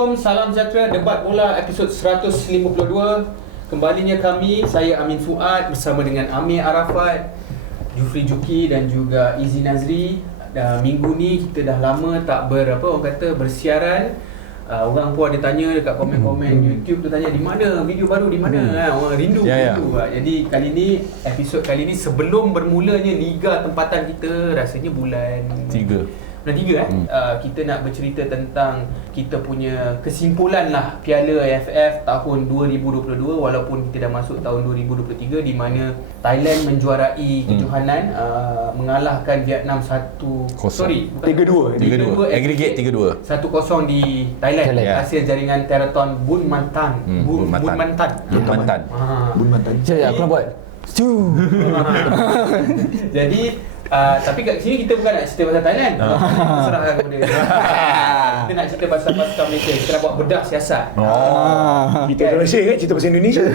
Assalamualaikum, salam sejahtera. Debat Bola episod 152. Kembalinya kami, saya Amin Fuad bersama dengan Amir Arafat, Jufri Juki dan juga Izzy Nazri. Minggu ni kita dah lama tak bersiaran. Orang pun ada tanya dekat komen-komen YouTube tu, tanya di mana video baru, di mana orang rindu gitu. Jadi episod kali ni sebelum bermulanya liga tempatan kita, rasanya bulan 3 kita nak bercerita tentang kita punya kesimpulan lah Piala AFF tahun 2022, walaupun kita dah masuk tahun 2023 di mana Thailand menjuarai kejohanan, mengalahkan Vietnam 3-2 aggregate 3-2 1-0 di Thailand. Hasil jaringan Teraton Bun Mantan. Bun Mantan. Saya aku nak buat. Jadi tapi kat sini kita bukan nak cerita pasal Thailand. Serahkan kepada dia. Kita nak cerita pasal pasukan Malaysia. Kita nak buat bedah siasat. Kita Malaysia kan cerita pasal Indonesia.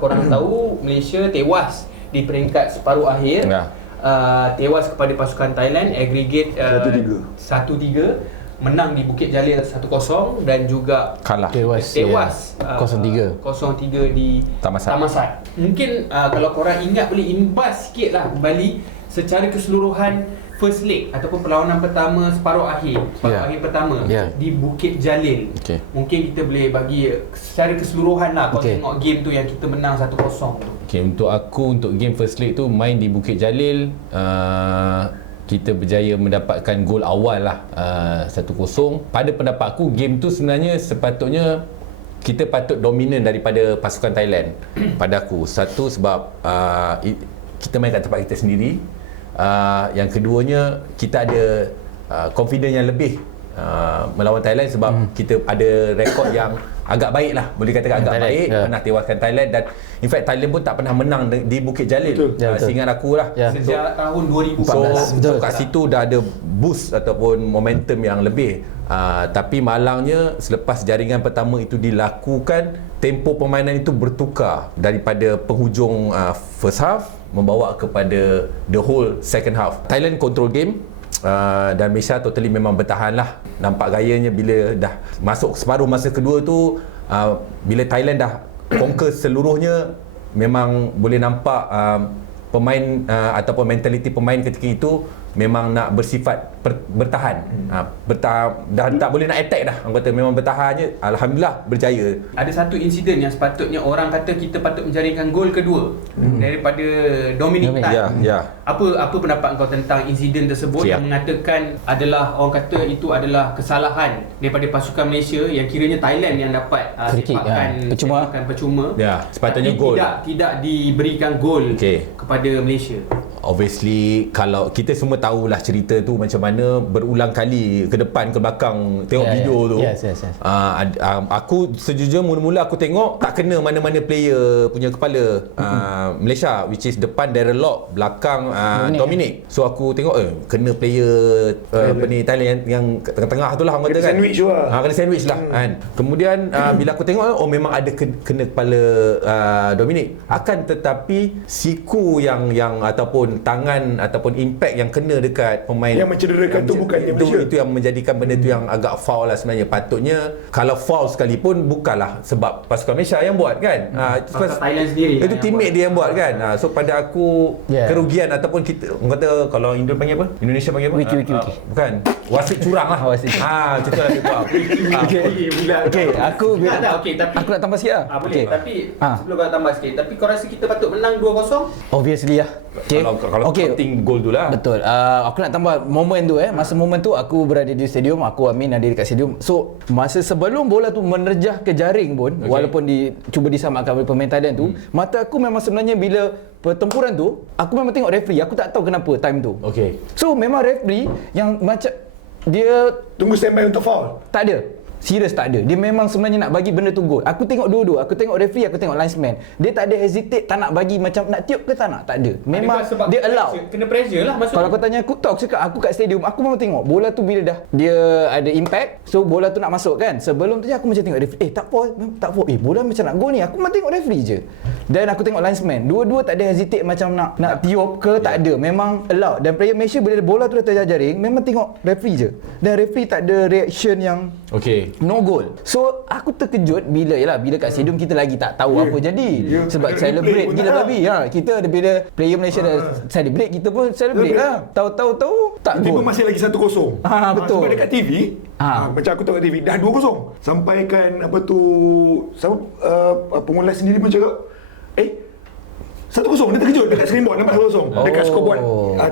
Korang tahu Malaysia tewas di peringkat separuh akhir. Tewas kepada pasukan Thailand, aggregate 1-3. Menang di Bukit Jalil 1-0 dan juga kalah tewas 0-3 di Tamasat. Mungkin kalau korang ingat boleh imbas sikit lah kembali secara keseluruhan first leg ataupun perlawanan pertama separuh akhir pertama di Bukit Jalil. Mungkin kita boleh bagi secara keseluruhan lah. Kau tengok game tu yang kita menang 1-0 tu. Untuk game first leg tu main di Bukit Jalil, kita berjaya mendapatkan gol awal lah, 1-0. Pada pendapat aku, game tu sebenarnya sepatutnya kita patut dominan daripada pasukan Thailand. Pada aku, satu sebab kita main kat tempat kita sendiri. Yang keduanya, kita ada confidence yang lebih melawan Thailand sebab kita ada rekod yang agak baik lah, boleh katakan agak Thailand, baik, pernah tewaskan Thailand, dan in fact Thailand pun tak pernah menang di Bukit Jalil, seingat aku lah, sejak tahun 2014. So kat situ dah ada boost ataupun momentum yang lebih. Tapi malangnya selepas jaringan pertama itu dilakukan, tempo permainan itu bertukar daripada penghujung first half membawa kepada the whole second half. Thailand control game, dan Malaysia totally memang bertahan lah. Nampak gayanya bila dah masuk separuh masa kedua tu, bila Thailand dah conquer seluruhnya, memang boleh nampak pemain ataupun mentaliti pemain ketika itu memang nak bersifat bertahan. Dah tak boleh nak attack dah. Orang kata memang bertahan je. Alhamdulillah berjaya. Ada satu insiden yang sepatutnya orang kata kita patut menjaringkan gol kedua daripada Dominic Tan. Apa pendapat kau tentang insiden tersebut yang mengatakan adalah, orang kata itu adalah kesalahan daripada pasukan Malaysia, yang kiranya Thailand yang dapat sepakan percuma. Sepatutnya gol. Tidak diberikan gol kepada Malaysia. Obviously, kalau kita semua tahulah cerita tu macam mana, berulang kali ke depan ke belakang tengok video tu. Aku sejujurnya mula-mula aku tengok tak kena mana-mana player punya kepala. Malaysia, which is depan Darren Lock, belakang Dominic. So aku tengok kena player Thailand yang tengah-tengah tu lah, orang kata kan. Sandwich lah. Kena sandwich lah kan. Kemudian bila aku tengok, memang ada kena kepala Dominic. Akan tetapi siku yang ataupun tangan ataupun impact yang kena dekat pemain yang mencederakan tu bukannya Malaysia. Itu yang menjadikan benda tu yang agak foul lah sebenarnya. Patutnya kalau foul sekalipun bukanlah sebab pasukan Malaysia yang buat kan. Thailand sendiri. Itu teammate dia yang buat kan. So pada aku kerugian ataupun kita, orang kata kalau Indo panggil apa? Indonesia panggil apa? Wiki. Bukan. Wasit curang lah. Macam tu lah dia buat. Aku nak tambah sikit lah. Boleh. Tapi sebelum kau tambah sikit, tapi kau rasa kita patut menang 2-0? Obviously lah. Kalau counting gol tu lah. Betul. Aku nak tambah momen tu masa momen tu aku berada di stadium, aku Amin ada dekat stadium. So masa sebelum bola tu menerjah ke jaring pun, walaupun cuba disamakan oleh pemain Thailand tu, mata aku memang sebenarnya bila pertempuran tu, aku memang tengok referee. Aku tak tahu kenapa time tu. So memang referee yang macam dia tunggu standby untuk foul. Tak ada. Serius tak ada. Dia memang sebenarnya nak bagi benda tu gol. Aku tengok dua-dua. Aku tengok referee, aku tengok linesman. Dia tak ada hesitate, tak nak bagi macam nak tiup ke tak nak. Tak ada. Memang dia allow. Kena pressure lah maksudnya. Kalau kau tanya aku, aku kat stadium, aku memang tengok bola tu bila dah dia ada impact, so bola tu nak masuk kan. Sebelum tu je aku macam tengok referee. Tak foul. Bola macam nak gol ni. Aku memang tengok referee je. Dan aku tengok linesman, dua-dua tak ada hesitate macam nak tiup ke, tak ada. Memang allowed. Dan player Malaysia bila bola tu dah terjaring, memang tengok referee je. Dan referee tak ada reaction yang no goal. So aku terkejut bila kat stadium kita lagi tak tahu apa jadi. Sebab celebrate gila babi. Kita ada bila player Malaysia dah celebrate, kita pun celebrate lah. Tahu tak Tiba gol. masih lagi 1-0. Betul. Sebab dekat TV, macam aku tengok TV dah 2-0. Sampaikan pengulas sendiri pun cakap 1-0, dia terkejut dekat screen board nampak 1-0. Dekat scoreboard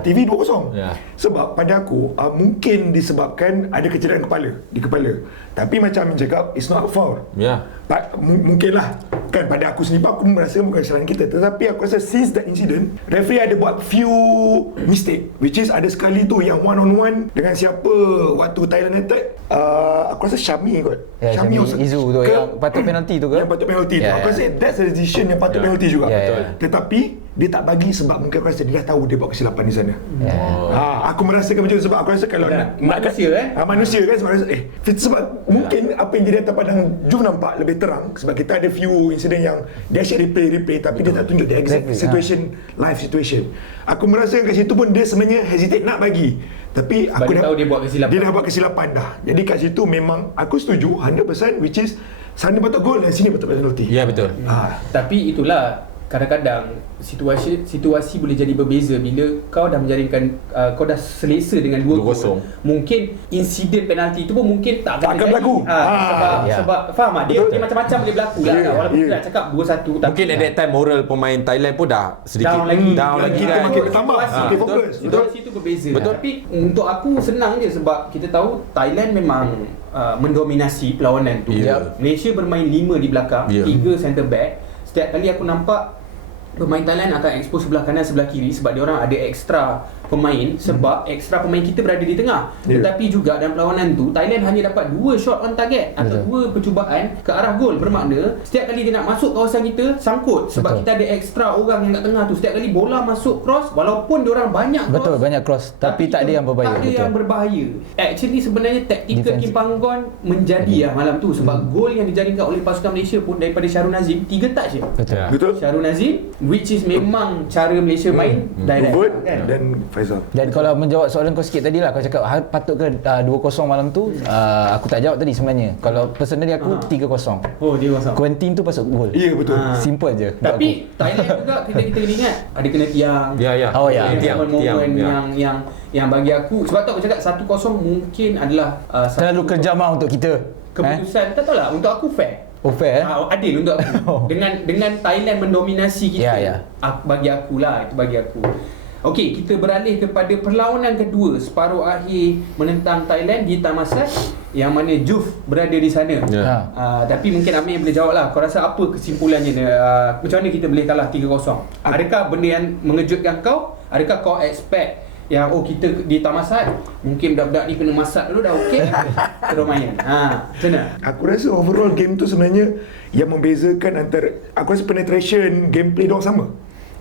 TV 2-0. Sebab pada aku mungkin disebabkan ada kecederaan di kepala. Tapi macam Amin cakap, it's not a foul. Mungkinlah kan pada aku sendiri aku merasakan bukan kesalahan kita, tetapi aku rasa since that incident referee ada buat few mistake, which is ada sekali tu yang one on one dengan siapa waktu Thailand United, aku rasa Syami kot. Syami Izu tu yang patut penalti tu ke? Yang patut penalti tu. Aku rasa that's a decision yang patut penalti juga. Tetapi dia tak bagi sebab mungkin aku rasa dia dah tahu dia buat kesilapan di sana. Aku merasakan macam tu sebab aku rasa kalau manusia manusia kan sebab mungkin apa yang dia datang padang Jom nampak lebih terang sebab kita ada few insiden yang dia asyik replay tapi dia tak tunjuk the exact situation, live situation. Aku merasakan kat situ pun dia sebenarnya hesitate nak bagi, tapi sebab aku dia tahu dia dah buat kesilapan dah. Jadi kat situ memang aku setuju 100%, which is sana patut gol dan sini patut penalti. Ya betul. Tapi itulah kadang-kadang situasi boleh jadi berbeza bila kau dah menjaringkan kau dah selesa dengan 2-0. Mungkin insiden penalti tu pun mungkin tak akan berlaku. Sebab faham tak? Dia macam-macam boleh berlaku lah. Walaupun kita nak cakap 2-1 mungkin at that time moral pemain Thailand pun dah sedikit down lagi kita kan. makin bertambah. Situasi tu berbeza. Tapi untuk aku senang je sebab kita tahu Thailand memang mendominasi perlawanan tu. Malaysia bermain 5 di belakang, 3 centre back. Setiap kali aku nampak pemain Thailand akan expose sebelah kanan sebelah kiri sebab dia orang ada ekstra pemain, sebab ekstra pemain kita berada di tengah. Tetapi juga dalam perlawanan tu Thailand hanya dapat 2 shot on target atau 2 percubaan ke arah gol. Bermakna setiap kali dia nak masuk kawasan kita sangkut sebab kita ada ekstra orang yang kat tengah tu. Setiap kali bola masuk cross, walaupun dia orang banyak cross, banyak cross tapi tak ada yang berbahaya. Tak ada yang berbahaya. Actually sebenarnya taktikal Kim Panggon menjadi malam tu sebab gol yang dijaringkan oleh pasukan Malaysia pun daripada Syarul Nazim 3 touch je. Betul. Syarul Nazim, which is memang cara Malaysia main direct kan? Dan Faizal. Dan kalau menjawab soalan kau sikit tadi lah, kau cakap patut ke 2-0 malam tu, aku tak jawab tadi sebenarnya. Kalau personally aku 3-0. Oh, 3-0. Quentin tu pasuk gol. Ya betul. Simple je. Tapi Thailand juga kita kena ingat ada kena tiang. Oh ya. Momen yang bagi aku, sebab tu aku cakap 1-0 mungkin adalah terlalu kejam lah untuk kita. Keputusan tak tahulah, untuk aku fair. Fair adil untuk aku. Dengan Thailand mendominasi kita. Bagi aku lah, itu bagi aku. Okey, kita beralih kepada perlawanan kedua separuh akhir menentang Thailand di Thammasat yang mana Juf berada di sana. Tapi mungkin Amir boleh jawab lah. Kau rasa apa kesimpulannya? Macam mana kita boleh kalah 3-0? Adakah benda yang mengejutkan kau? Adakah kau expect yang kita di Thammasat mungkin budak-budak ni kena masak dulu dah okey terus main. Macam mana? Aku rasa overall game tu sebenarnya yang membezakan antara, aku rasa penetration gameplay diorang sama.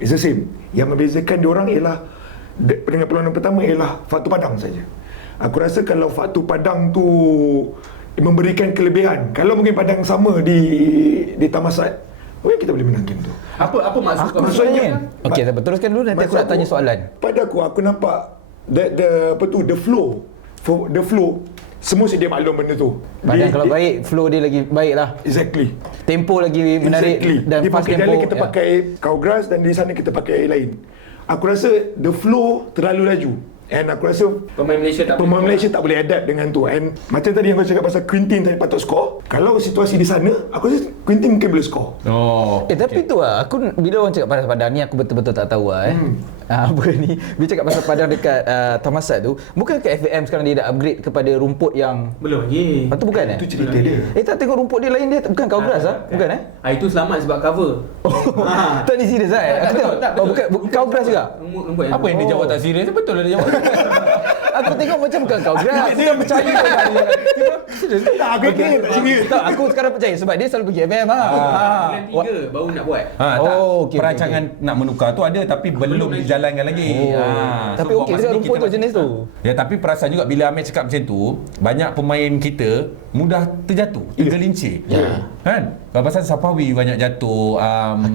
It's the same. Yang membezakan diorang ialah dengan perlawanan pertama ialah faktor padang saja. Aku rasa kalau faktor padang tu memberikan kelebihan, kalau mungkin padang sama di Thammasat, mungkin kita boleh menang game tu. Apa maksud kau? Maksudnya okey, teruskan dulu nanti aku nak tanya soalan. Pada aku nampak the flow semua sedia maklum benda tu. Padahal kalau baik, flow dia lagi baik lah. Exactly. Tempo lagi menarik dan di fast tempo. kita pakai cow grass dan di sana kita pakai air lain. Aku rasa the flow terlalu laju. And aku rasa pemain Malaysia tak boleh adapt dengan tu. And macam tadi yang kau cakap pasal Quintin tadi patut skor, kalau situasi di sana, aku rasa Quintin mungkin boleh skor. Tapi tu lah, aku bila orang cakap pasal padang ni, aku betul-betul tak tahu lah apa ni, bila cakap pasal padang dekat Thammasat tu, bukan ke FAM sekarang dia dah upgrade kepada rumput yang belum lagi. Itu bukan Itu cerita dia. Tak tengok rumput dia lain, dia bukan cow grass lah. Bukan Itu selamat sebab cover. Tak ni serius aku tengok. Bukan cow grass juga. Rumput Apa yang dia jawab tak serius? Betul lah dia jawab. Aku tengok macam bukan cow grass. Dia percaya serius. Tak, aku tak serius. Tak, aku sekarang percaya sebab dia selalu pergi FAM Bulan 3 baru nak buat. Perancangan nak menukar tu ada tapi belum dijalankan lagi. Tapi okey juga rumput tu jenis tu. Ya, tapi perasan juga bila Amir cakap macam tu, banyak pemain kita mudah terjatuh, tergelincir. Kan? Pasal Safawi banyak jatuh,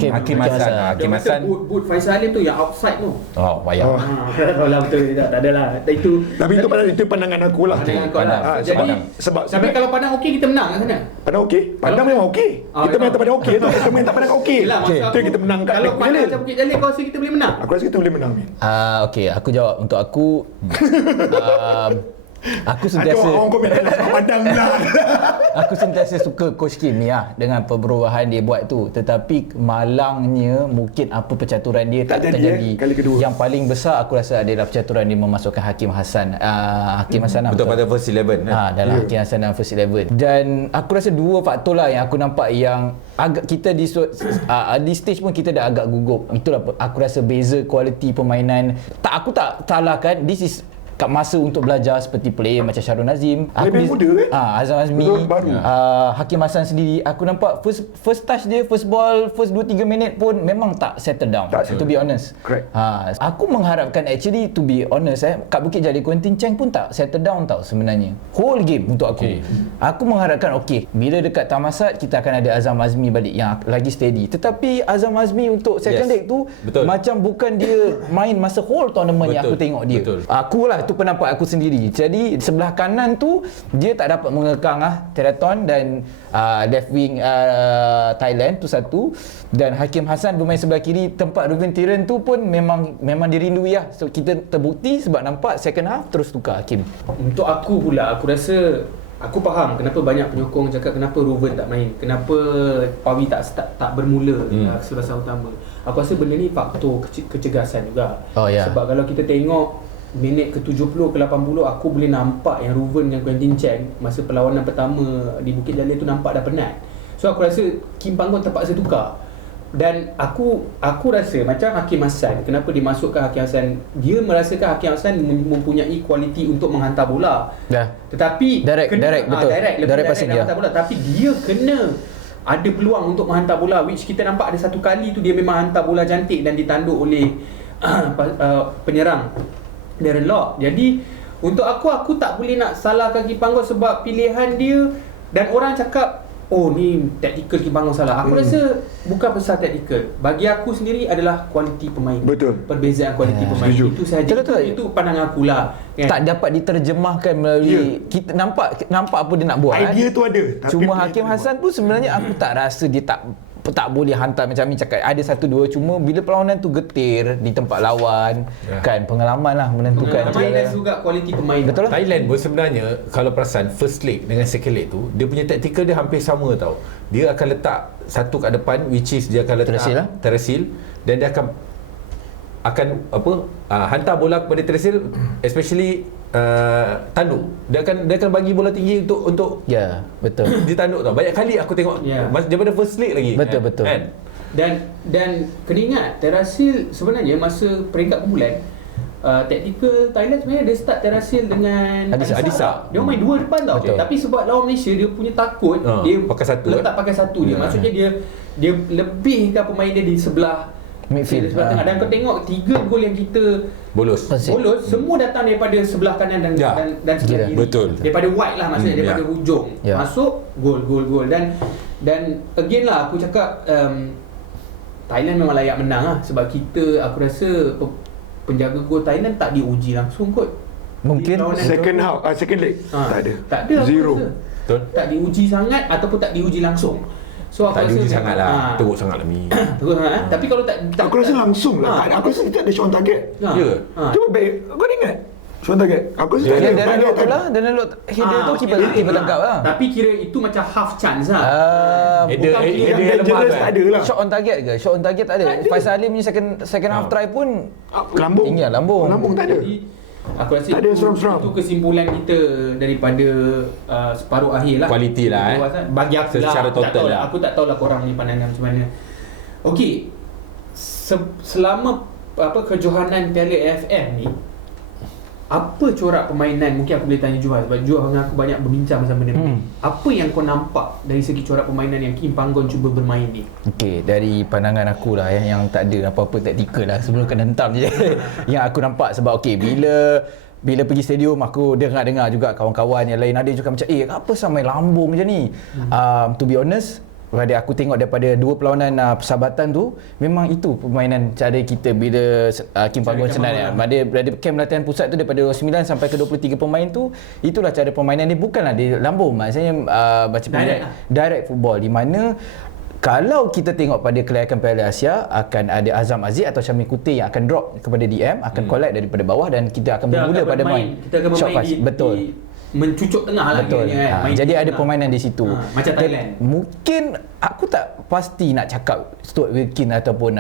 Hakim Hassan. Boot Faisal Alim tu yang outside tu. Oh, payah. Tak lah betul tak adalah. Itu Tapi itu pandangan aku lah. pandangan kau lah. Jadi sebab tapi kalau pandang okey kita menang kat sana. pandang okey. Pandang memang okey. Kita main tak pandang okey tu. Kita main tak pandang okey. Yelah, maksud Itu aku, kita menang kat kalau Bukit pandang Jalil. macam Bukit Jalil kau rasa kita boleh menang? Aku rasa kita boleh menang, Min. Okey, aku jawab untuk aku. Aku sentiasa Orang komen dalam pandang lah. Aku sentiasa suka Coach Kim ya dengan perubahan dia buat tu, tetapi malangnya mungkin apa percaturan dia tak terjadi. Kali kedua. Yang paling besar aku rasa adalah percaturan dia memasukkan Hakim Hassan. Hakim Hassan Betul pada first 11 dalam Hakim Hassan dalam first 11. Dan aku rasa dua faktor lah yang aku nampak yang agak kita di stage pun kita dah agak gugup. Itulah aku rasa beza kualiti permainan. Aku tak salahkan, this is kat masa untuk belajar seperti player macam Syarul Nazim, Player muda Azam Azmi, baru. Hakim Hassan sendiri, aku nampak first touch dia, first ball, first 2-3 minit pun memang tak settle down, to be honest. Correct. Aku mengharapkan actually, to be honest, kat Bukit Jalil Quentin Cheng pun tak settle down tau sebenarnya whole game untuk aku. Aku mengharapkan bila dekat tamasat kita akan ada Azam Azmi balik yang lagi steady, tetapi Azam Azmi untuk second leg tu macam bukan dia main masa whole tournament yang aku tengok dia. Akulah tu pendapat aku sendiri. Jadi sebelah kanan tu dia tak dapat mengekang Teraton dan left wing Thailand tu satu, dan Hakim Hassan bermain sebelah kiri tempat Ruben Tiran tu pun memang dirindui lah. So kita terbukti sebab nampak second half terus tukar Hakim. Untuk aku pula, aku rasa aku faham kenapa banyak penyokong cakap kenapa Ruben tak main, kenapa Pawi tak bermula surasa utama. Aku rasa benda ni faktor kecergasan juga. Sebab kalau kita tengok minit ke-70 ke 80, aku boleh nampak yang Ruben dengan Quentin Cheng masa perlawanan pertama di Bukit Jalil tu nampak dah penat. So aku rasa Kim Panggon terpaksa tukar. Dan aku rasa macam Hakim Hassan, kenapa dimasukkan Hakim Hassan, dia merasakan Hakim Hassan mempunyai kualiti untuk menghantar bola. Tetapi direct passing dia. Hantar bola, tapi dia kena ada peluang untuk menghantar bola, which kita nampak ada satu kali tu dia memang hantar bola cantik dan ditanduk oleh penyerang Darren Lock. Jadi untuk aku tak boleh nak salahkan Kim Panggon sebab pilihan dia, dan orang cakap ni tactical Kim Panggon salah. Aku rasa bukan pasal tactical. Bagi aku sendiri adalah kualiti pemain. Betul. Perbezaan kualiti pemain. Itu sahaja. Itu pandangan aku lah. Tak dapat diterjemahkan melalui kita nampak apa dia nak buat. Idea tu ada. Cuma Hakim Hassan pun sebenarnya aku tak rasa dia tak boleh hantar macam ni cakap. Ada satu dua, cuma bila perlawanan tu getir di tempat lawan, kan pengalaman lah menentukan. Pemain dan juga kualiti pemain. Betul lah. Thailand pun sebenarnya kalau perasan first leg dengan second leg tu, dia punya tactical dia hampir sama tau. Dia akan letak satu kat depan, which is dia akan letak Teresil, dan dia akan hantar bola kepada Teresil, especially tanduk. Dia akan bagi bola tinggi untuk betul. Ditanduk tau. Banyak kali aku tengok daripada first leg lagi. Betul. Kan? Dan kena ingat Terasil sebenarnya masa peringkat kumpulan tactical Thailand sebenarnya dia start Terasil dengan Adisa. Dia main dua depan tau. Tapi sebab lawan Malaysia dia punya takut, dia pakai satu, pakai satu dia. Maksudnya dia lebihkan pemain dia di sebelah midfield. Dan kau tengok 3 gol yang kita bolos semua datang daripada sebelah kanan dan sebelah kiri. Betul. Daripada wide lah, maksudnya daripada hujung. Masuk gol. Dan again lah aku cakap Thailand memang layak menang lah, sebab aku rasa penjaga gol Thailand tak diuji langsung kot. Mungkin second leg tak ada. Zero. Betul. Tak diuji sangat ataupun tak diuji langsung. So tak diuji sangat lah. Teruk sangat lah Mi. Tapi kalau tak aku rasa langsung lah. Aku rasa kita ada shot on target. Cuba baik. Kau ingat shot on target? Aku rasa dia Darren Lock header tu keeper tangkap lah. Tapi kira itu macam half chance lah. Header dangerous tak ada lah. Shot on target ke? Shot on target tak ada. Faisal Alim ni second half try pun lambung. Tinggal lambung tak ada. Aku rasa tak ada seram-seram. Itu kesimpulan kita daripada separuh akhir lah. Kualiti lah bagi aku secara lah, total lah. Aku tak tahulah korang ni pandangan macam mana. Okey, selama kejohanan Piala AFF ni, apa corak permainan, mungkin aku boleh tanya Juhal sebab Juhal dengan aku banyak berbincang pasal benda ni. Apa yang kau nampak dari segi corak permainan yang Kim Panggon cuba bermain ni? Okey, dari pandangan aku lah yang tak ada apa-apa taktikal lah, sebelum kena hentam je. Yang aku nampak sebab bila pergi stadium aku dengar juga kawan-kawan yang lain ada juga macam apa sampai lambung macam ni. To be honest, pada aku tengok daripada dua perlawanan persahabatan tu, memang itu permainan cara kita bila Kim Panggon senang dari kem latihan pusat tu, daripada 29 sampai ke 23 pemain tu, itulah cara permainan dia, bukanlah dia lambung, maksudnya baca direct football, di mana kalau kita tengok pada kelayakan Piala Asia akan ada Azam Aziz atau Syamil Kuti yang akan drop kepada DM, akan collect daripada bawah dan kita akan bermula pada main. Kita akan bermain betul. Mencucuk tengah lah. Betul. Jadi ada permainan di situ. Macam Thailand. Mungkin aku tak pasti nak cakap Stuart Wilkin ataupun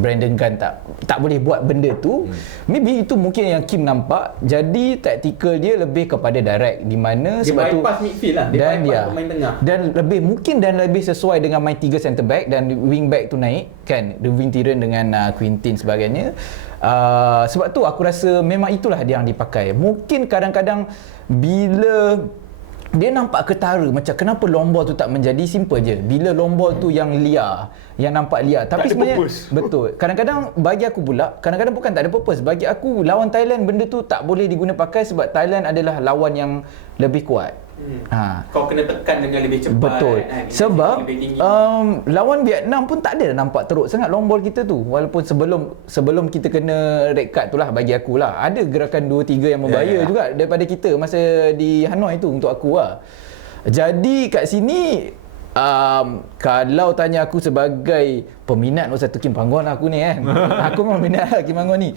Brandon Gunn tak boleh buat benda tu. Maybe itu mungkin yang Kim nampak. Jadi taktikal dia lebih kepada direct, di mana dia sebab tu bypass midfield lah. Dia bypass pemain tengah. Dan lebih sesuai dengan main 3 centre back dan wing back tu naik kan, Devin Tiran dengan Quintin sebagainya. Sebab tu aku rasa memang itulah dia yang dipakai. Mungkin kadang-kadang bila dia nampak ketara, macam kenapa long ball tu tak menjadi, simple je. Bila long ball tu yang liar, yang nampak liar, tapi sebenarnya betul. Kadang-kadang bagi aku pula, kadang-kadang bukan tak ada purpose. Bagi aku lawan Thailand benda tu tak boleh diguna pakai sebab Thailand adalah lawan yang lebih kuat. Kau kena tekan dengan lebih cepat. Betul. Sebab lawan Vietnam pun tak ada nampak teruk sangat long ball kita tu. Walaupun sebelum kita kena red card tu lah, bagi aku lah, ada gerakan 2-3 yang membahaya juga daripada kita masa di Hanoi tu untuk aku lah. Jadi kat sini kalau tanya aku sebagai peminat nombor 1 Kim Panggon aku ni kan. Aku memang minat lah Kim Panggon ni.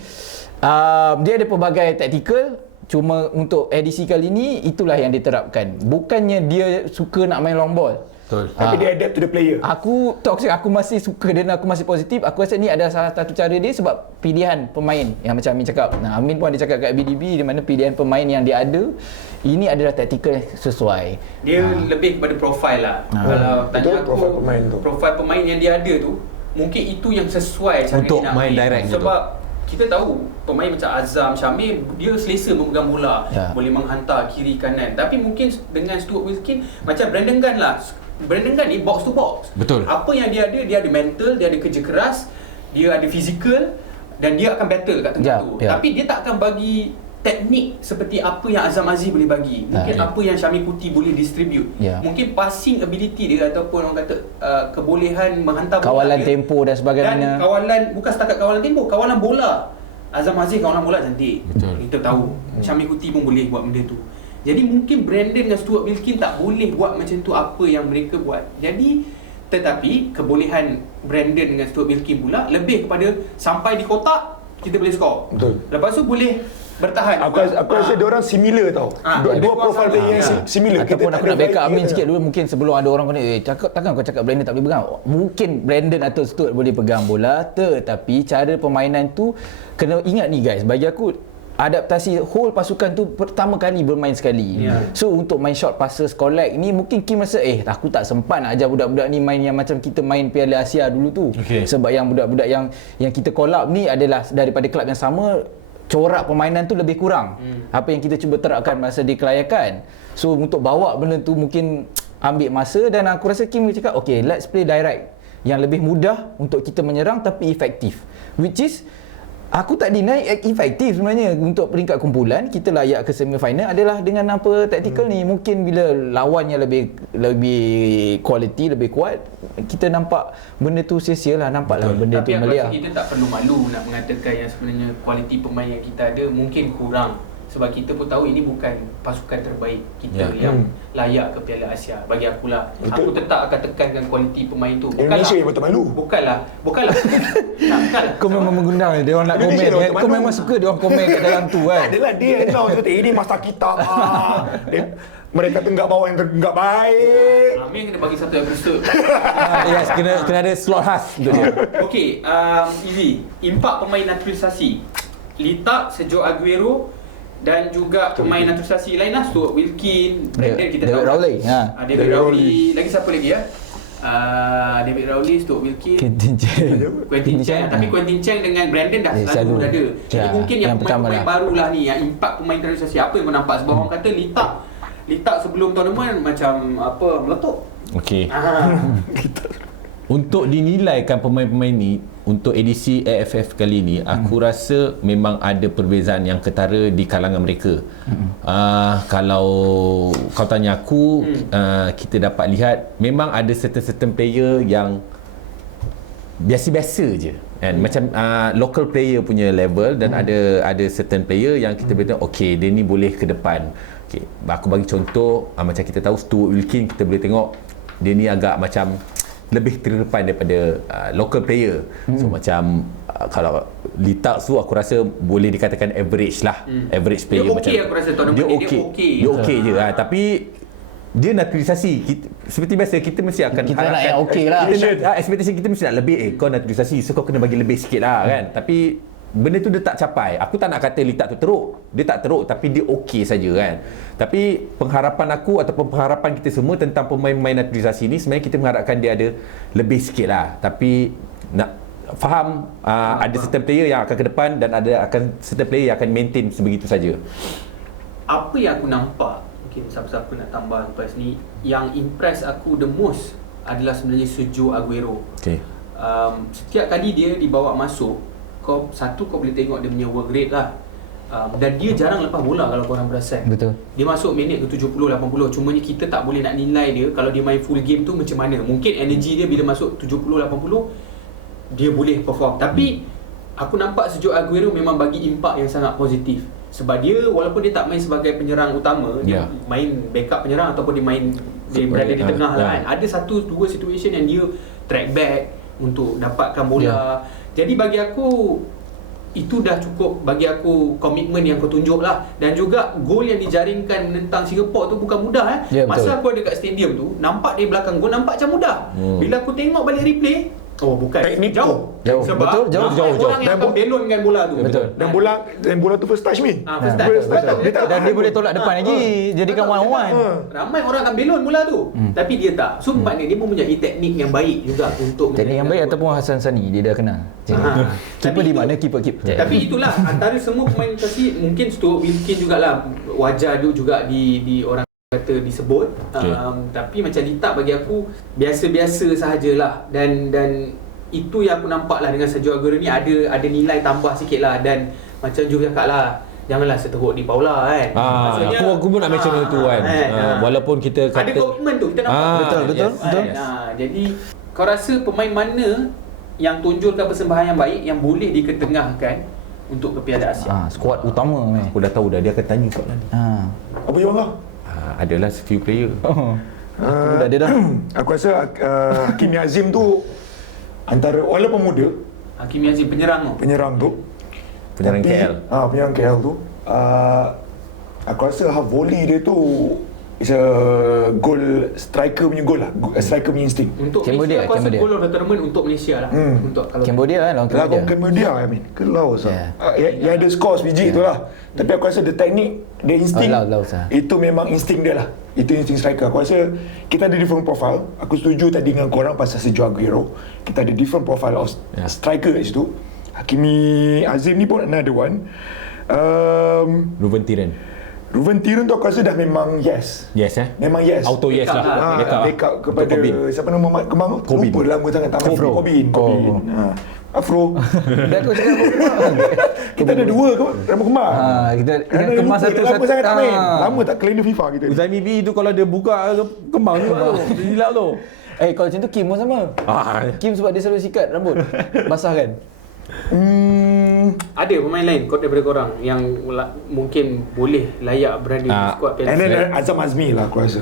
Dia ada pelbagai taktikal. Cuma untuk edisi kali ni itulah yang diterapkan. Bukannya dia suka nak main long ball. Betul. Tapi dia adapt to the player. Aku masih suka dia dan aku masih positif. Aku rasa ni ada salah satu cara dia sebab pilihan pemain yang macam Amin cakap. Amin pun ada cakap kat BDB di mana pilihan pemain yang dia ada, ini adalah taktikal sesuai. Dia lebih kepada profil lah. Kalau tanya aku, profil pemain yang dia ada tu, mungkin itu yang sesuai cara untuk dia nak main direct. Sebab kita tahu pemain macam Azam, Syamil, dia selesa memegang bola, boleh menghantar kiri kanan. Tapi mungkin dengan Stuart Wilkin, macam Brandon Gunn lah. Brandon Gunn ni box to box. Betul. Apa yang dia ada mental, dia ada kerja keras, dia ada fizikal dan dia akan battle kat tengah tu. Tapi dia tak akan bagi teknik seperti apa yang Azam Aziz boleh bagi. Mungkin apa yang Syamil Kuti boleh distribute. Mungkin passing ability dia ataupun orang kata kebolehan menghantar kawalan bola dia, tempo dan sebagainya. dan kawalan, bukan setakat kawalan tempo, kawalan bola. Azam Aziz kawalan bola cantik. Betul. Kita tahu. Syamil Kuti pun boleh buat benda tu. Jadi mungkin Brandon dan Stuart Wilkin tak boleh buat macam tu apa yang mereka buat. Jadi tetapi kebolehan Brandon dengan Stuart Wilkin pula lebih kepada sampai di kotak kita boleh skor. Betul. Lepas tu boleh bertahan. Aku rasa diorang similar tau. Dua profil player yang similar. Ataupun aku nak backup Amin sikit dulu, mungkin sebelum ada orang kena takkan kau cakap Brandon tak boleh pegang. Mungkin Brandon atau Stuart boleh pegang bola, tetapi cara permainan tu kena ingat ni guys, bagi aku adaptasi whole pasukan tu pertama kali bermain sekali. So untuk main short passes collect ni mungkin Kim rasa aku tak sempat nak ajar budak-budak ni main yang macam kita main Piala Asia dulu tu. Sebab yang budak-budak yang kita call up ni adalah daripada kelab yang sama, corak permainan tu lebih kurang. Apa yang kita cuba terapkan masa di kelayakan. So untuk bawa benda tu mungkin ambil masa, dan aku rasa Kim cakap okay, let's play direct yang lebih mudah untuk kita menyerang tapi efektif, which is aku tak deny efektif sebenarnya. Untuk peringkat kumpulan kita layak ke semi final adalah dengan apa taktikal ni. Mungkin bila lawannya lebih quality, lebih kuat, kita nampak benda tu sia-sia lah, nampaklah benda tu meliar. Tapi kita tak perlu malu nak mengatakan yang sebenarnya kualiti pemain yang kita ada mungkin kurang. Sebab kita pun tahu ini bukan pasukan terbaik kita yang layak ke Piala Asia. Bagi akulah, aku tetap akan tekankan kualiti pemain tu. Indonesia yang betul malu. Bukanlah. Kau memang mengundang dia orang nak komen. Kau memang suka dia orang komen kat dalam tu kan. Adalah dia tahu kata ini masa kita. Mereka tenggak bawah yang tenggak baik. Amin kena bagi satu episod. Yes, kena ada slot khas untuk dia. Okey, Izzy, impak pemain naturalisasi. Lita, Sergio Aguero dan juga pemain naturalisasi lain lah, Stuart Wilkin, Brandon kita tahu. Rowley. David Rowley. Lagi siapa lagi ya? David Rowley, Stuart Wilkin, Quintin Cheng. Tapi Quintin Cheng dengan Brandon dah selalu berada. Jadi mungkin yang pemain baru lah ni, yang impak pemain naturalisasi. Apa yang kau nampak? Sebab orang kata Lita sebelum tournament macam apa, meletup. Okey. Untuk dinilaikan pemain-pemain ni untuk edisi AFF kali ni aku rasa memang ada perbezaan yang ketara di kalangan mereka. Kalau kau tanya aku, kita dapat lihat memang ada certain player yang biasa-biasa je kan, macam local player punya level, dan ada certain player yang kita boleh tengok okey dia ni boleh ke depan. Okey, aku bagi contoh, macam kita tahu Stuart Wilkin, kita boleh tengok dia ni agak macam lebih terdepan daripada local player. So macam kalau Lita tu aku rasa boleh dikatakan average lah, average player. Dia okey, aku rasa dia okey je tapi dia naturalisasi. Seperti biasa kita mesti akan kita nak yang okey lah. Expectation kita mesti nak lebih. Kau naturalisasi, so kau kena bagi lebih sikit lah kan. Tapi benda tu dia tak capai. Aku tak nak kata Lita tu teruk. Dia tak teruk, tapi dia okey saja kan. Tapi pengharapan aku ataupun pengharapan kita semua tentang pemain-pemain naturalisasi ni, sebenarnya kita mengharapkan dia ada lebih sikit lah. Tapi nak faham ada certain player yang akan ke depan dan ada akan certain player yang akan maintain sebegitu saja. Apa yang aku nampak, mungkin siapa-siapa nak tambah lepas ni, yang impress aku the most adalah sebenarnya Sergio Aguero. Okay. Setiap kali dia dibawa masuk, kau boleh tengok dia punya work rate lah. Dan dia jarang lepas bola kalau korang perasan. Betul. Dia masuk minit ke 70, 80. Cumanya kita tak boleh nak nilai dia kalau dia main full game tu macam mana. Mungkin energy dia bila masuk 70, 80 dia boleh perform. Tapi aku nampak Sergio Aguero memang bagi impak yang sangat positif. Sebab dia walaupun dia tak main sebagai penyerang utama, dia main backup penyerang ataupun dia berada di tengah lah kan. Ada 1-2 situation yang dia track back untuk dapatkan bola. Jadi bagi aku itu dah cukup bagi aku komitmen yang kau tunjuk lah. Dan juga gol yang dijaringkan menentang Singapore tu bukan mudah Masa aku ada kat stadium tu, nampak dia belakang gol nampak macam mudah. Bila aku tengok balik replay, bukan. Teknik jauh. Sebab Betul, jauh. Orang yang akan belonkan bola tu. Betul. Dan bola tu first touch me. First touch. Dan dia boleh tolak depan lagi, jadikan one-on-one. Ramai orang akan belon bola tu. Tapi dia tak. So maknanya dia mempunyai teknik yang baik juga untuk Teknik yang baik ataupun Hassan Sani dia dah kenal. Keeper di mana, keeper. Tapi itulah antara semua pemain kasih, mungkin Stuart Wilkin jugalah wajar dia juga di orang kata disebut. Tapi macam Lita bagi aku biasa-biasa sahajalah, dan itu yang aku nampak lah dengan Sergio Aguero ni ada nilai tambah sikit lah. Dan macam Ju cakap lah, janganlah seteruk di Paula kan. Maksudnya aku pun nak mention itu kan. Walaupun kita kata ada komitmen tu kita nampak. Betul. Jadi kau rasa pemain mana yang tunjukkan persembahan yang baik yang boleh diketengahkan untuk ke Piala Asia? Skuad utama ni. aku dah tahu dah dia akan tanya soalan ni. Apa jawab kau? Adalah few player. Dia dah. Aku rasa Hakimi Azim tu antara walaupun muda, Hakimi Azim penyerang tu. Penyerang KL. Penyerang KL tu. Aku rasa half volley dia tu is a goal, striker punya goal lah. Striker punya insting. Untuk Malaysia aku rasa goal of the tournament untuk Malaysia lah. Untuk kalau Cambodia kan, lawan Cambodia ke Laos lah. Yang ada skor sebiji tu lah. Tapi aku rasa the teknik, the insting, itu memang insting dia lah. Itu insting striker. Aku rasa kita ada different profile. Aku setuju tadi dengan korang pasal Sergio Aguero. Kita ada different profile of striker kat situ. Hakimi Azim ni pun another one. Ruben Tiran tu aku rasa dah memang memang yes. Auto yes lah. Backup kepada siapa nama Mat Kemang? Lupa lama sangat tak main. Corbin. Afro. Dah aku cakap kita ada dua Rama Kemar. Kita Kemar satu lama sangat tak main. Lama tak kalender FIFA kita. Uzaimi B tu kalau dia buka kembang tu silap tu. Kalau macam tu Kim pun sama. Kim sebab dia selalu sikat rambut. Basah kan? Ada pemain lain daripada korang yang mungkin boleh layak berada di skuad Piala Asia. And then Azam Azmi lah aku rasa.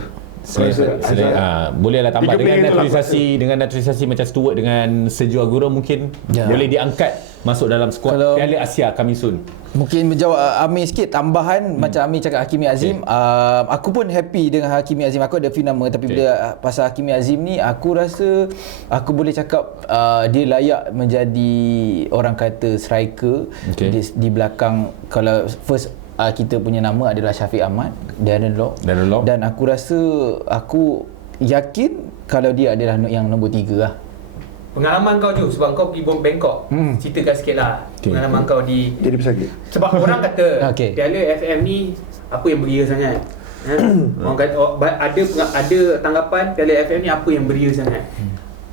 Bolehlah tambah dengan naturalisasi macam Stuart dengan Sergio Aguero, mungkin boleh diangkat masuk dalam skuad Piala Asia coming soon. Mungkin menjawab Amir sikit tambahan macam Amir cakap Hakimi Azim. Aku pun happy dengan Hakimi Azim. Aku ada few nama tapi bila pasal Hakimi Azim ni aku rasa aku boleh cakap dia layak menjadi orang kata striker di belakang. Kalau first kita punya nama adalah Syafiq Ahmad, Darren Lock. Dan aku rasa, aku yakin kalau dia adalah yang nombor 3 lah. Pengalaman kau Ju, sebab kau pergi Bangkok, ceritakan sikit lah pengalaman kau di jadi pesakit. Sebab orang kata Piala FM ni apa yang beria sangat. Orang kata ada tanggapan Piala FM ni apa yang beria sangat.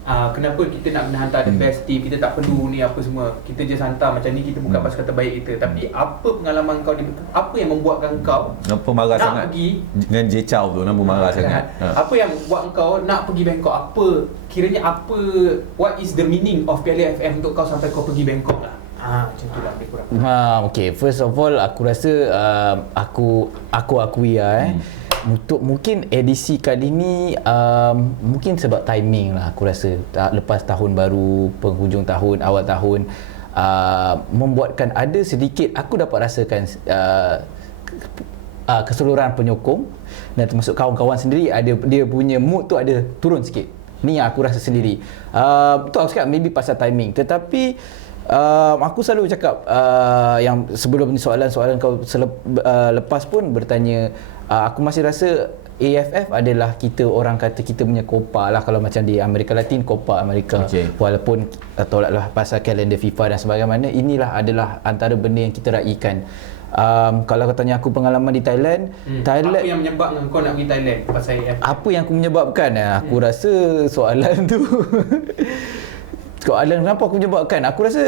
kenapa kita nak kena hantar the best team, kita tak perlu ni apa semua, kita just hantar macam ni, kita bukan pasukan terbaik kita. Tapi apa pengalaman kau ni, apa yang membuatkan kau nampak marah nak sangat pergi dengan Jechao tu, nampak marah sangat. Apa yang buat kau nak pergi Bangkok? Apa kiranya, apa, what is the meaning of Piala AFF untuk kau sampai kau pergi Bangkok lah? Macam tu lah lebih kurang. Okay, first of all aku rasa aku akui untuk mungkin edisi kali ni mungkin sebab timing lah aku rasa, lepas tahun baru, penghujung tahun, awal tahun, membuatkan ada sedikit aku dapat rasakan keseluruhan penyokong dan termasuk kawan-kawan sendiri ada dia punya mood tu ada turun sikit. Ni yang aku rasa sendiri. Betul aku cakap maybe pasal timing, tetapi aku selalu cakap yang sebelum ni soalan-soalan kau lepas pun bertanya, aku masih rasa AFF adalah kita orang kata kita punya Copa lah, kalau macam di Amerika Latin Copa Amerika. Walaupun tolaklah pasal kalender FIFA dan sebagainya, inilah adalah antara benda yang kita raikan. Kalau kau tanya aku pengalaman di Thailand, apa yang menyebabkan kau nak pergi Thailand pasal AFF? Apa yang aku menyebabkan? Aku rasa soalan tu soalan kenapa aku menyebabkan, aku rasa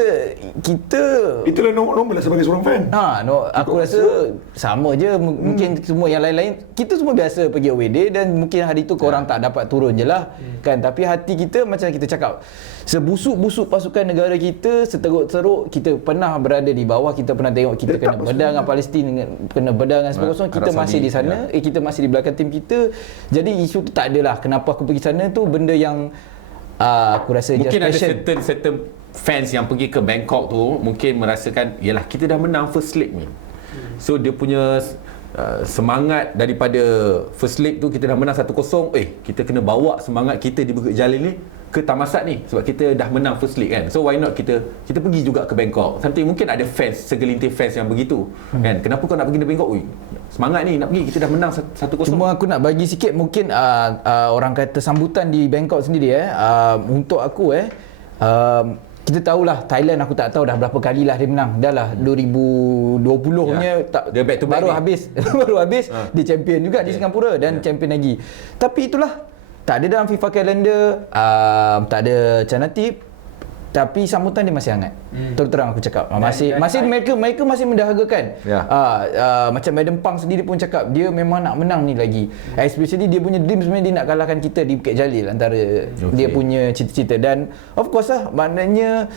kita itulah normal lah sebagai seorang fan. Aku rasa sama je mungkin semua yang lain-lain, kita semua biasa pergi away day dan mungkin hari tu korang tak dapat turun je lah kan, tapi hati kita macam kita cakap, sebusuk-busuk pasukan negara kita, seteruk-teruk kita pernah berada di bawah, kita pernah tengok kita kena bedah dengan Palestin, kena bedah dengan 9-0, kita masih di sana, kita masih di belakang tim kita. Jadi isu tu tak adalah kenapa aku pergi sana tu benda yang aku rasa mungkin ada certain fans yang pergi ke Bangkok tu mungkin merasakan yalah kita dah menang first leg ni. So dia punya semangat daripada first leg tu, kita dah menang 1-0, kita kena bawa semangat kita di Bukit Jalil ni ke Tamasat ni sebab kita dah menang first leg kan. So why not kita pergi juga ke Bangkok. Something mungkin ada fans, segelintir fans yang begitu kan. Kenapa kau nak pergi ke Bangkok? Semangat ni nak pergi, kita dah menang 1-0. Cuma aku nak bagi sikit mungkin orang kata sambutan di Bangkok sendiri untuk aku kita tahulah Thailand, aku tak tahu dah berapa kali lah dia menang. Dah lah 2020-nya dia back to back baru habis dia champion juga di Singapura dan champion lagi. Tapi itulah, tak ada dalam FIFA calendar, tak ada alternatif, tapi sambutan dia masih hangat. Terus terang aku cakap, masih mereka masih mendahagakan. Macam Madam Pang sendiri pun cakap dia memang nak menang ni lagi. Especially dia punya dream sebenarnya dia nak kalahkan kita di Bukit Jalil, antara dia punya cita-cita. Dan of course lah, maknanya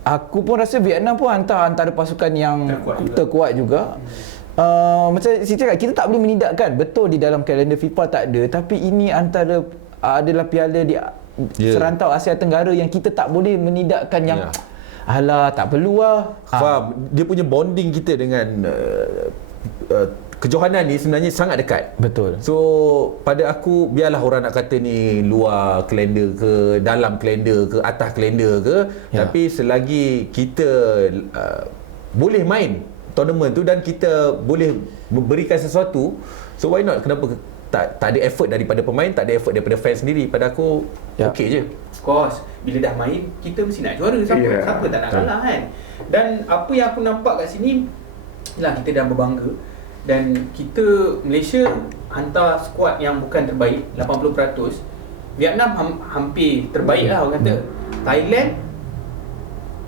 aku pun rasa Vietnam pun antara pasukan yang terkuat juga. Macam saya cakap, kita tak boleh menidakkan, betul di dalam kalender FIFA tak ada, tapi ini adalah piala di serantau Asia Tenggara yang kita tak boleh menidakkan yang alah tak perlu lah. Faham, dia punya bonding kita dengan kejohanan ni sebenarnya sangat dekat. Betul. So pada aku, biarlah orang nak kata ni luar kalender ke, dalam kalender ke, atas kalender ke, tapi selagi kita boleh main tournament tu dan kita boleh berikan sesuatu, so why not? Kenapa tak ada effort daripada pemain, tak ada effort daripada fans sendiri? Pada aku okey je. Of course, bila dah main kita mesti nak juara. Siapa tak nak kalah kan. Dan apa yang aku nampak kat sini lah, kita dah berbangga dan kita Malaysia hantar skuad yang bukan terbaik 80%. Vietnam hampir terbaik lah orang kata. Thailand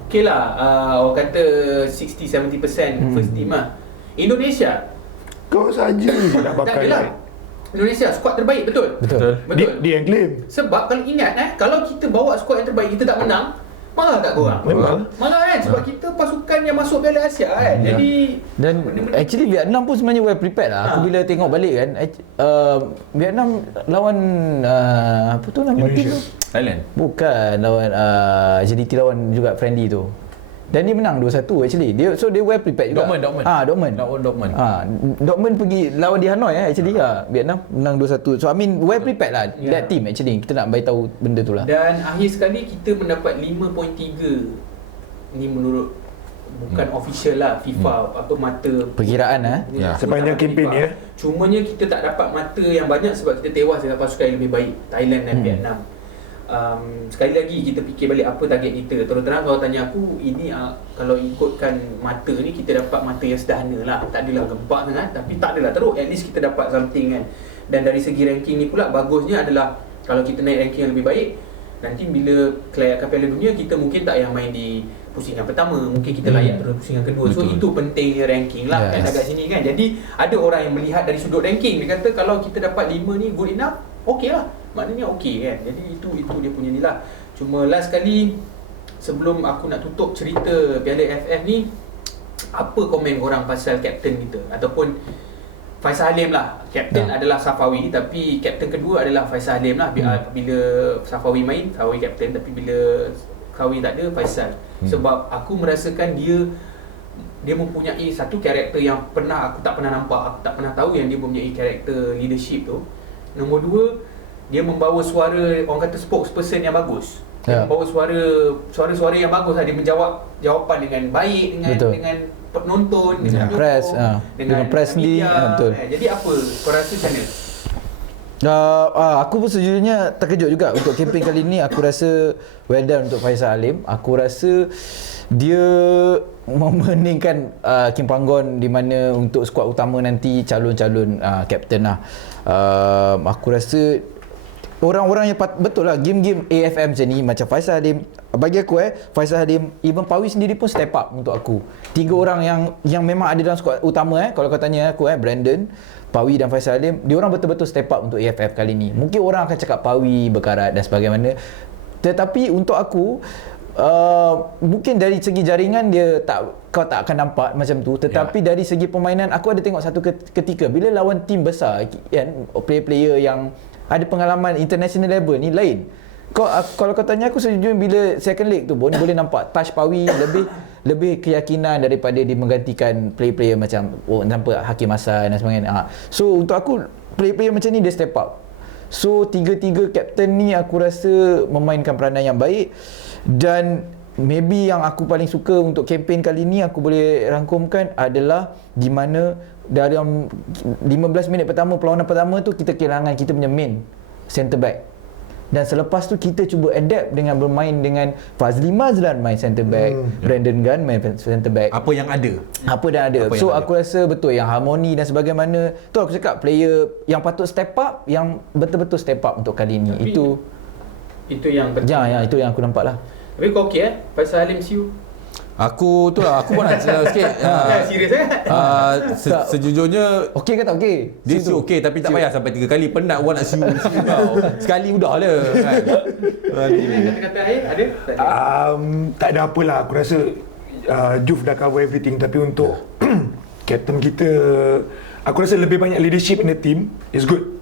okey lah, orang kata 60-70% first team lah. Indonesia kau saja nak pakai Indonesia skuad terbaik, betul. Dia yang claim. Sebab kalau ingat kalau kita bawa skuad yang terbaik kita tak menang, marah tak korang? Marah kan, sebab kita pasukan yang masuk Piala Asia kan. Jadi dan actually Vietnam pun sebenarnya well prepared lah. Aku bila tengok balik kan, Vietnam lawan apa tu nama tim tu? Thailand. Bukan, lawan JDT lawan juga friendly tu. Dan dia menang 2-1 actually. Dia well prepared juga. Dortmund. Dortmund pergi lawan di Hanoi actually Vietnam menang 2-1. So I mean well prepared lah that team actually. Kita nak bagi tahu benda tu lah. Dan akhir sekali kita mendapat 5.3. Ni menurut bukan official lah FIFA apa mata perkiraan sepanjang kempen ni Cumanya kita tak dapat mata yang banyak sebab kita tewas dengan pasukan yang lebih baik, Thailand dan Vietnam. Sekali lagi kita fikir balik apa target kita. Terus terang kalau tanya aku, ini kalau ikutkan mata ni kita dapat mata yang sederhana lah. Tak adalah gempak sangat tapi tak adalah teruk. At least kita dapat something kan. Dan dari segi ranking ni pula bagusnya adalah Kalau kita naik ranking yang lebih baik, nanti bila kelayakan Piala Dunia kita mungkin tak yang main di pusingan pertama, mungkin kita layak terus pusingan kedua. So itu pentingnya ranking lah kan dekat sini kan. Jadi ada orang yang melihat dari sudut ranking, dia kata kalau kita dapat 5 ni good enough, okey lah, maknanya okey kan. Jadi itu dia punya ni lah. Cuma last kali sebelum aku nak tutup cerita Piala FF ni, apa komen korang pasal kapten kita ataupun Faisal Halim lah. Kapten adalah Safawi, tapi kapten kedua adalah Faisal Halim lah. Bila Safawi main, Safawi kapten, tapi bila Safawi tak ada, Faisal. Sebab aku merasakan dia mempunyai satu karakter yang aku tak pernah nampak. Aku tak pernah tahu yang dia mempunyai karakter leadership tu. Nombor dua, dia membawa suara, orang kata spokesperson yang bagus. Dia membawa suara-suara yang bagus lah. Dia menjawab jawapan dengan baik, dengan penonton, dengan press, dengan press media. betul. Jadi apa kau rasa macam mana? Aku pun sejujurnya terkejut juga untuk kempen kali ni. Aku rasa well done untuk Faisal Halim. Aku rasa dia memeningkan Kim Panggon di mana untuk skuad utama nanti calon-calon kapten lah. Aku rasa orang-orang yang betul lah, game-game AFM macam ni, macam Faisal Halim, bagi aku Faisal Halim, even Pawi sendiri pun step up untuk aku. 3 orang yang memang ada dalam skuad utama kalau kau tanya aku Brandon, Pawi dan Faisal Halim, dia orang betul-betul step up untuk AFF kali ni. Mungkin orang akan cakap Pawi berkarat dan sebagainya, tetapi untuk aku mungkin dari segi jaringan kau tak akan nampak macam tu, tetapi dari segi permainan aku ada tengok satu ketika bila lawan tim besar kan, player-player yang ada pengalaman international level ni lain. Kalau kau tanya aku sejujurnya bila second leg tu pun boleh nampak touch Pawi lebih keyakinan daripada dia menggantikan player-player macam nampak Hakim Hassan dan sebagainya. So untuk aku player-player macam ni dia step up. So tiga-tiga kapten ni aku rasa memainkan peranan yang baik. Dan maybe yang aku paling suka untuk kempen kali ni aku boleh rangkumkan adalah di mana dalam 15 minit pertama, perlawanan pertama tu kita kehilangan kita punya main centre back. Dan selepas tu kita cuba adapt dengan bermain dengan Fazli Mazlan main centre back, Brandon Gunn main centre back. Apa yang ada. So aku rasa betul yang harmoni dan sebagaimana tu aku cakap player yang patut step up, yang betul-betul step up untuk kali ni. Tapi itu yang penting. Ya, itu yang aku nampak lah. Tapi kau okey Faisal Halim siu? Aku pun nak cerita sikit. Serius Sejujurnya okey ke tak okey? Dia siu okey, tapi tak payah sampai 3 kali. Penat orang nak siu kau. Sekali udahlah kan. Kata-kata akhir ada? Tak ada apalah. Aku rasa Juf dah cover everything. Tapi untuk captain kita, aku rasa lebih banyak leadership in the team is good.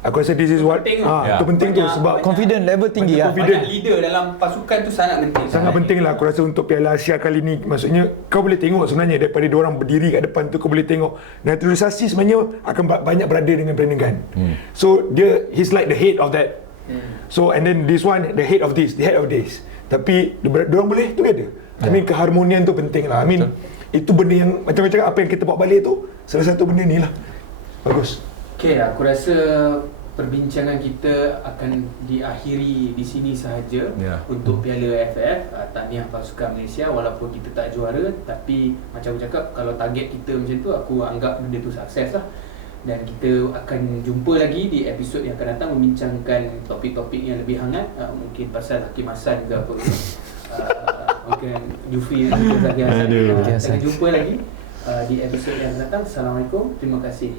Aku rasa this is what penting itu penting tu sebab confident level tinggi lah. Banyak leader dalam pasukan tu sangat penting. Sangat penting lah aku rasa untuk Piala Asia kali ni. Maksudnya kau boleh tengok sebenarnya daripada diorang berdiri kat depan tu, kau boleh tengok naturalisasi sebenarnya akan banyak berada dengan Brandon Gunn. So he's like the head of that. So and then this one the head of this. Tapi diorang boleh together. I mean keharmonian tu penting lah. I mean itu benda yang macam-macam apa yang kita bawa balik tu, salah satu benda ni lah. Bagus. Okay, aku rasa perbincangan kita akan diakhiri di sini sahaja untuk Piala AFF. Tahniah pasukan Malaysia walaupun kita tak juara, tapi macam aku cakap, kalau target kita macam tu, aku anggap benda tu sukses lah. Dan kita akan jumpa lagi di episod yang akan datang membincangkan topik-topik yang lebih hangat, mungkin pasal Hakim Hassan ke apa. Mungkin Jufri dan Zaki Hassan. Kita akan jumpa lagi di episod yang akan datang. Assalamualaikum, terima kasih.